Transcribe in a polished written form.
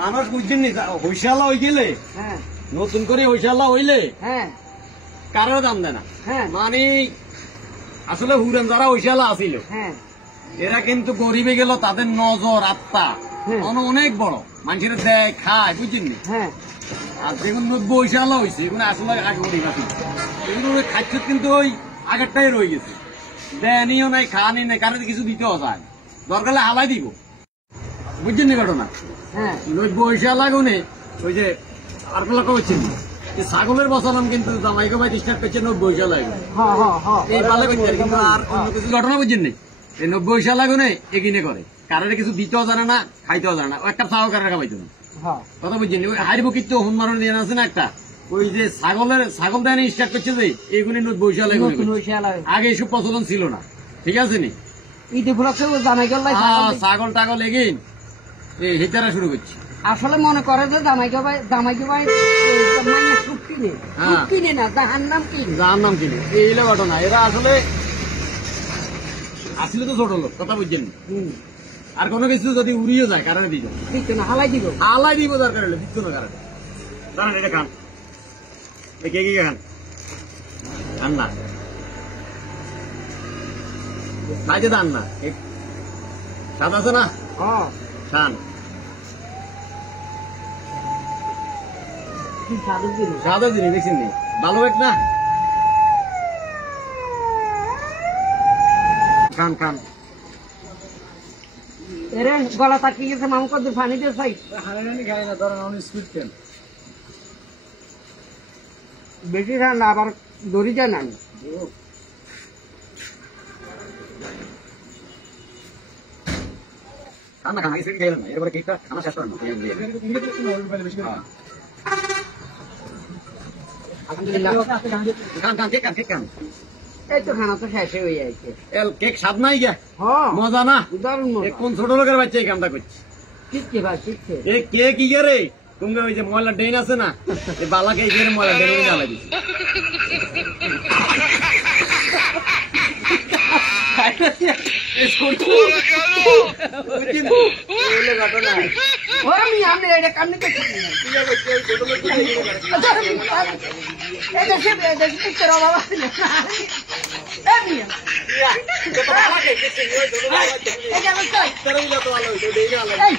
মানুষ বুঝছেন নি হইসালা হয়ে গেলে নতুন করে হইসালা হইলে কারো দাম দেয় না। মানে আসলে হুরেন যারা হইসালা আসিল এরা কিন্তু গরিবে গেল, তাদের নজর আত্মা অনেক বড়, মানুষের দেয় খায়, বুঝছেন নি। আর যেগুলো 90 হইসালা হয়েছে এগুলো আসলে আগে গরিব আছে, এগুলো খাদ্য কিন্তু ওই আগেরটাই রয়ে গেছে, দেয়নিও নাই, খাওয়ানি নাই, কারো কিছু দিতেও যায়, দরকার হালাই দিব, বুঝছেন নি ঘটনা। 90 হইসালা গুনে ওই যে আর কথা হচ্ছে ছাগলের বসালাম কিন্তু জামাইকে ভাই স্টার্ট করছে 90 হইসালা এই পালে করছে, কিন্তু আর অন্য কিছু ঘটনা বুঝছেন নি। এই 90 হইসালা গুনে এগিনে করে, কারোর কিছু দিতেও জানে না, খাইতেও জানে না, একটা ছাগল কারোর খাইতো না, কথা বুঝছেন নি। ওই হারিব কিন্তু হুনমারণ দিয়ে আছে না একটা, ওই যে ছাগল দেয় স্টার্ট করছে যে এইগুলি 90 হইসালা আগে এইসব প্রচলন ছিল না, ঠিক আছে নি। ছাগল টাগল এগিন এই হিতারা শুরু করছে। আসলে মনে করে যে জামাইকে ভাই কিনে না যাহার নাম কিনে এই ঘটনা। এরা আসলে আসলে তো ছোট লোক, কথা বুঝছেন। আর কোনো কিছু যদি উড়িয়ে যায় কারণে দিত না, হালাই দিব দরকার হলে দিত না কারণে। দাঁড়ান এটা খান, কে কি খান খান না, খাইতে দান না, স্বাদ আছে না খান, সাদা জিনিস দেখছেন নি, ভালো এক না, খান খান। এরে গলা তাকিয়ে গেছে, মামু কত পানি দিয়ে চাই খাই না, ধরেন স্পিড কেন বেশি ঠান্ডা আবার দড়ি যায় না। খানা খানা স্পিড খেয়ে না, এরপরে কেকটা খানা শেষ করেন না। খান খান কেক খান, কেক খান। এই তো খানা তো শেষে হয়ে যাচ্ছে। কেক স্বাদ নাই গে, মজা না, কোন ছোট লোকের বাচ্চা এই কামটা করছে। শিখছে ভাই, শিখছে। এই কে কি রে তুমি ওই যে ময়লা ড্রেন আছে না, এই বালা কে ময়লা ড্রেন জ্বালা দিচ্ছে। Hey!